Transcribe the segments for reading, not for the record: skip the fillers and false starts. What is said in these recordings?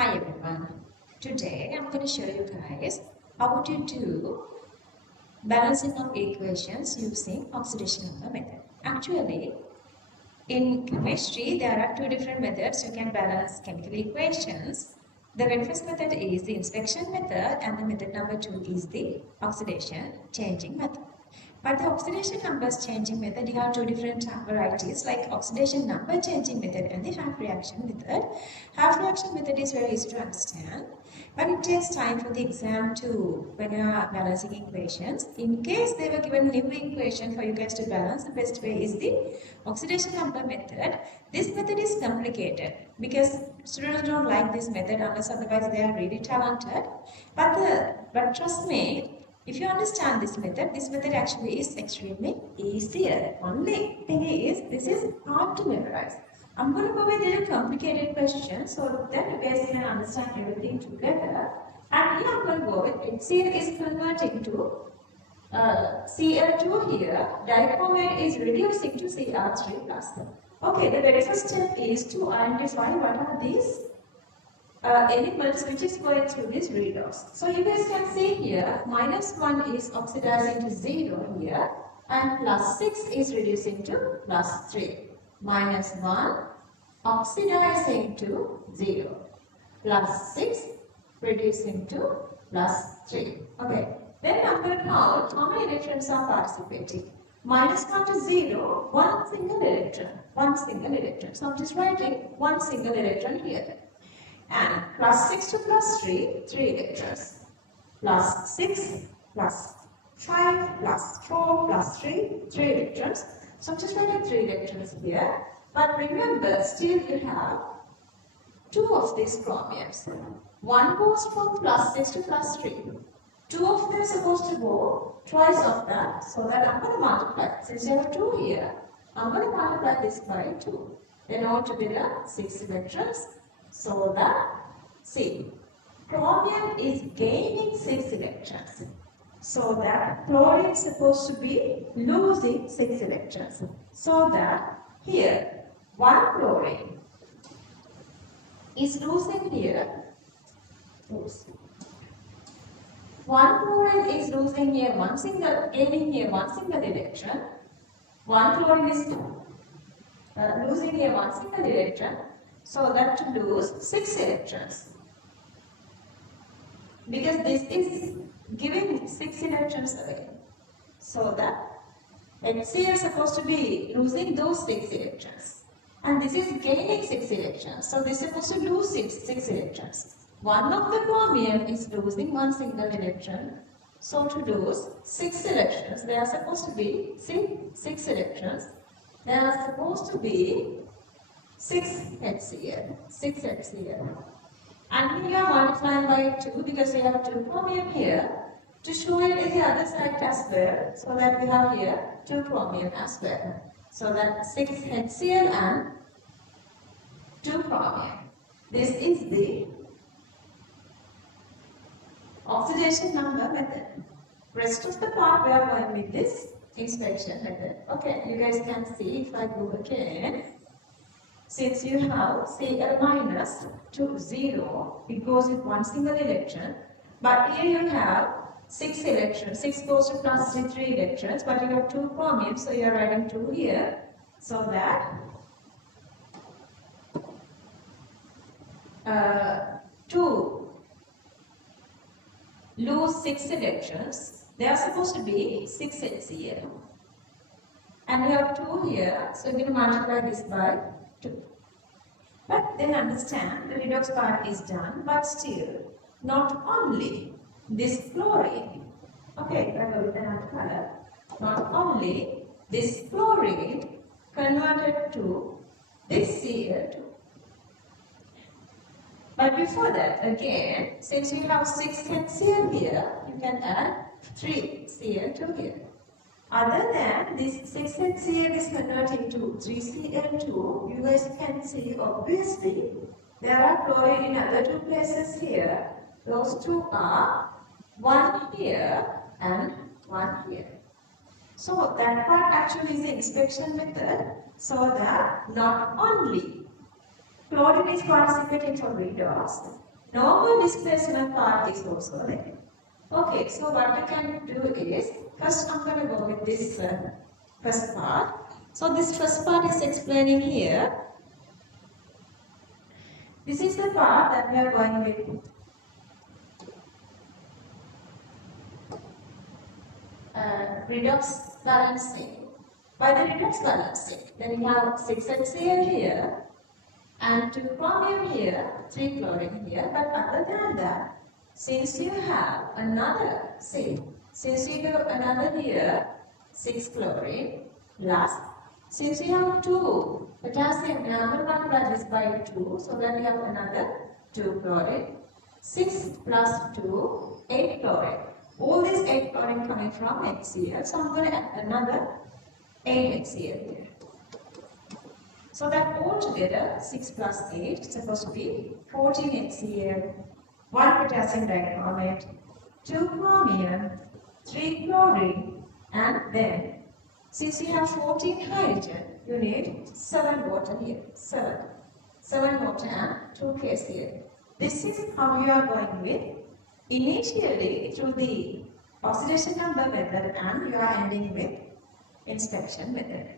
Hi everyone. Today I'm going to show you guys how to do balancing of equations using oxidation number method. Actually, in chemistry there are two different methods you can balance chemical equations. The very first method is the inspection method and the method number 2 is the oxidation changing method. But the oxidation numbers changing method, you have two different varieties like oxidation number changing method and the half reaction method. Half reaction method is very easy to understand, but it takes time for the exam to when you are balancing equations. In case they were given new equation for you guys to balance, the best way is the oxidation number method. This method is complicated because students don't like this method unless otherwise they are really talented. But trust me, if you understand this method actually is extremely easier. Only thing is, this is hard to memorize. I'm going to go with a little complicated question so that you guys can understand everything together. And here I'm going to go with HCl is converting to Cl2 here. Dichromates is reducing to Cr3 plus. Okay, the very first step is to identify what are these elements which is going through this redox. So you guys can see here, -1 is oxidizing to 0 here and +6 is reducing to +3. -1 oxidizing to 0, +6 reducing to +3. Okay, then I'm going to count how many electrons are participating. -1 to 0, one single electron. So I'm just writing one single electron here. And +6 to +3, 3 electrons. +6, +5, +4, +3, 3 electrons. So I'm just writing 3 electrons here. But remember, still you have 2 of these chromiums. One goes from +6 to +3. 2 of them are supposed to go twice of that. So that I'm going to multiply. Since you have 2 here, I'm going to multiply this by 2. Then altogether 6 electrons. So that, see, chromium is gaining 6 electrons. So that chlorine is supposed to be losing 6 electrons. So that here, one chlorine is losing here. One chlorine is losing here gaining here one single electron. One chlorine is losing here one single electron. So that to lose 6 electrons. Because this is giving 6 electrons away. So that HCl is supposed to be losing those 6 electrons. And this is gaining 6 electrons. So this is supposed to lose 6 electrons. One of the chromium is losing one single electron. So to lose 6 electrons, there are supposed to be 6 electrons. There are supposed to be 6 HCl. And here you are multiplying by 2 because we have 2 chromium here. To show it in the other side as well, so that we have here 2 chromium as well. So that 6 HCl and 2 chromium. This is the oxidation number method. Rest of the part we are going with this inspection method. Okay, you guys can see if I go again. Since you have Cl- to 0, it goes with one single electron. But here you have 6 electrons. 6 goes to +3 electrons, but you have 2 chromium, so you are writing 2 here. So that 2 lose 6 electrons. They are supposed to be 6 HCl. And we have 2 here, so we're going to multiply this by 2. But then understand the redox part is done, but still not only this chlorine, okay, I go with another color, not only this chlorine converted to this Cl2. But before that, again, since you have 6 HCl here, you can add 3 Cl2 here. Other than this 6 HCl is converting to 3 Cl2, you guys can see obviously there are chlorine in other 2 places here. Those 2 are one here and one here. So that part actually is the inspection method, so that not only chlorine is participating for redox, normal displacement part is also there. Okay, so what you can do is, first I'm going to go with this first part. So this first part is explaining here. This is the part that we are going with redox balancing. By the redox balancing, then we have 6 HCl here and 2 chromium here, 3 chlorine here. But other than that, since you have another, since you have another here, 6 chlorine plus, since you have 2 potassium, number multiplied by 2, so then you have another 2 chlorine, 6 plus 2, 8 chlorine. All these 8 chlorine coming from HCl, so I'm going to add another 8 HCl here. So that altogether 6 plus 8 is supposed to be 14 HCl, 1 potassium dichromate, 2 chromium, 3 chlorine, and then since you have 14 hydrogen, you need 7 water here. 7 water and 2 KCl. This is how you are going with initially through the oxidation number method and you are ending with inspection method.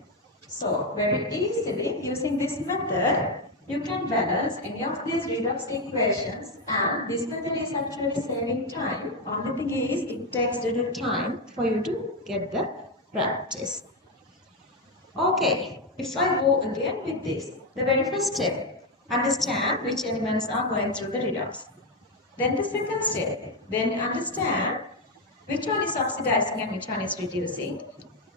So very easily using this method you can balance any of these redox equations, and this method is actually saving time. Only thing is it takes little time for you to get the practice. Okay, if I go again with this, the very first step, understand which elements are going through the redox. Then the second step, then understand which one is oxidizing and which one is reducing,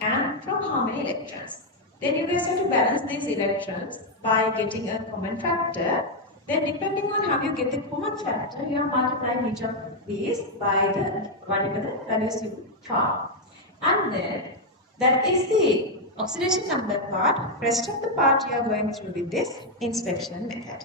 and from how many electrons. Then you guys have to balance these electrons by getting a common factor. Then depending on how you get the common factor, you are multiplying each of these by the whatever the values you found. And then that is the oxidation number part. Rest of the part you are going through with this inspection method.